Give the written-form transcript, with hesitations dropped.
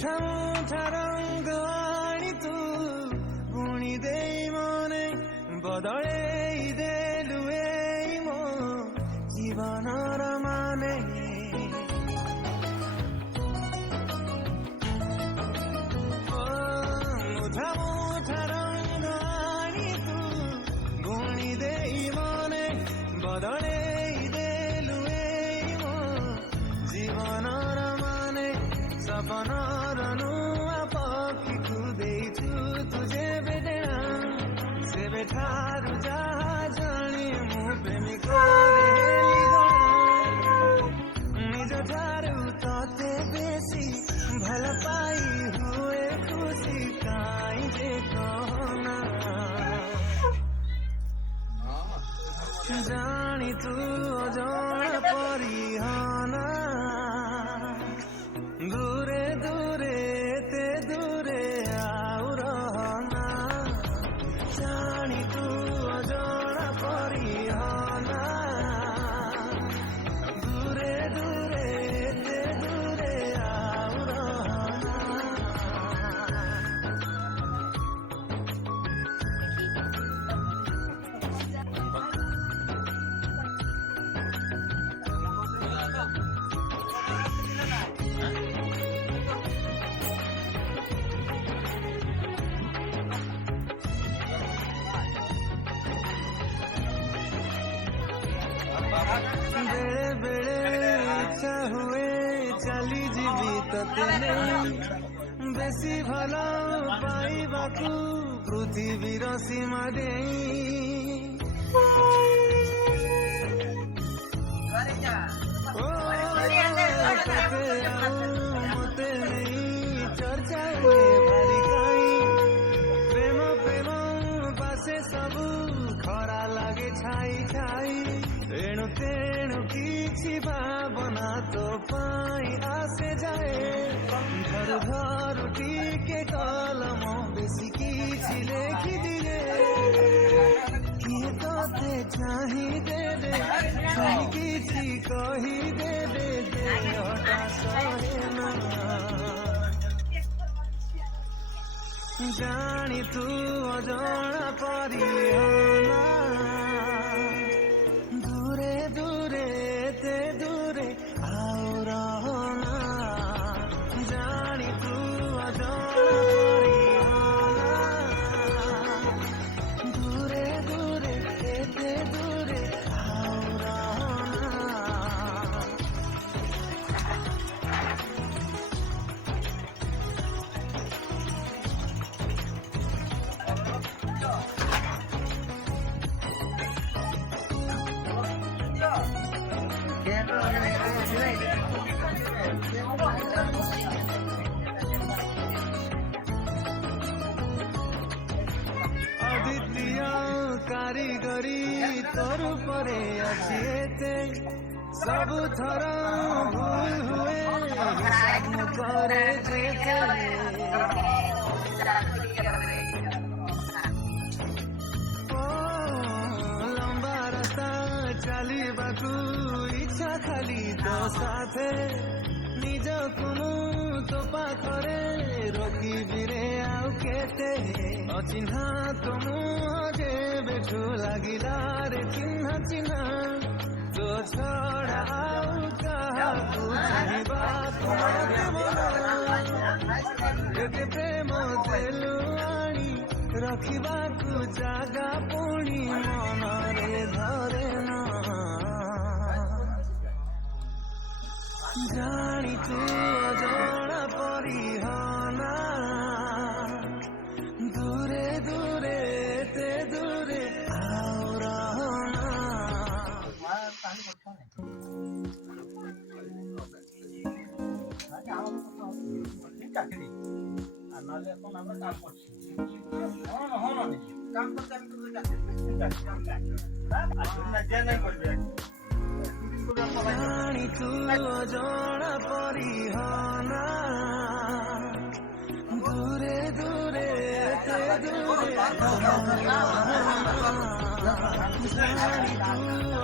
ମୁଠା ମୁଠା ରଙ୍ଗ ଆଣି ତୁ ପୁଣି ଦେଇ ମନେ ବଦଳେଇ ଦେଲୁ ଏଇ ମୋ ଜୀବନର ମାନେ ମୁଠା ମୁଠା ରଙ୍ଗ ଆଣି ତୁ ପୁଣି ଦେଇ ମନେ ବଦଳେଇ ଦେଲୁ ଏଇ ମୋ ଜୀବନର ମାନେ ସପନର ନୂଆ ପକ୍ଷୀକୁ ଦେଇଛୁ ତୁ ଯେବେ ଦେଣା ସେବେଠାରୁ ଯାହା ଜାଣି ମୁଁ ପ୍ରେମିକରେ ହେଲି ନିଜ ଠାରୁ ତତେ ବେଶୀ ଭଲ ପାଇ ହୁଏ ଖୁସି କାଇଁ ଯେ କହନା ଜାଣି ତୁ ଅଜଣା ପରିହନା দূরে দূরে তে দূরে আউ রহনা জানি তু অজଣା পরিহনা দূরে দূরে তে দূরে আউ রহনা বেড়ে বেড়ে ইচ্ছা হুয়ে চালি ଯିବି ତତେ ନେଇ ବେଶୀ ଭଲ ପାଇବାକୁ ପୃଥିବୀର ସୀମା ଦେଇ ତତେ ଆଉ ମତେ ନେଇ ଚର୍ଚ୍ଚା ହୁଏ ଭାରି କାଇଁ ପ୍ରେମ ପ୍ରେମ ପାଶେ ସବୁ ଖରା ଲାଗେ ଛାଇ ଛାଇ ଏଣୁ ତେଣୁ କିଛି ଭାବନା ତୋ ପାଇଁ ଆସେ ଯାଏ ଘରୁ ଘରୁ ଟିକେ କଲମ ବେଶୀ କିଛି ଲେଖିଦିଏ କିଏ ତତେ ଚାହିଁଦେବେ ଚାହିଁ କିଛି କହିଦେବେ ଦେହଟା ସହେ ନା ଜାଣି ତୁ ଅଜଣା ପରିହନା দূরে দূরে তে দূরে আউ রহনা জানি তু অজଣା পরিহনা দূরে দূরে তে দূরে আউ রহনা অদ্বিতীয় কারিগরি তোর উপরে আছে এতে ସବୁଥର ଭୁଲ ହୁଏ ହିସାବ ମୁଁ କରେ ଯେତେ ଲମ୍ବା ରାସ୍ତା ଚାଲିବାକୁ ଇଚ୍ଛା ଖାଲି ତୋ ସାଥେ ନିଜକୁ ମୁଁ ତୋ ପାଖରେ ରଖିବି ରେ ଆଉ କେତେ ଅଚିହ୍ନା ତୋ ମୁହଁ ଯେବେଠୁ ଲାଗିଲା ରେ ଚିହ୍ନା ଚିହ୍ନା ତୋ ଛଡ଼ା ଆଉ କାହାକୁ ଚାହିଁବାକୁ ମତେ ମନ ଏତେ ପ୍ରେମ ଦେଲୁ ଆଣି ରଖିବାକୁ ଜାଗା ପୁଣି ମନରେ ଧରେ ନା ଜାଣି ତୁ ଅଜଣା ପରିହନା ଦୂରେ ଦୂରେ ତେ ଦୂରେ ଆଉ ରହନା চাকরি আর নাহলে এখন আমরা কাজ করছি কাম করতে আমি তোদের কাছে জানি তু অজଣା ପରିହନା দূরে দূরে তে দূরে জানি তু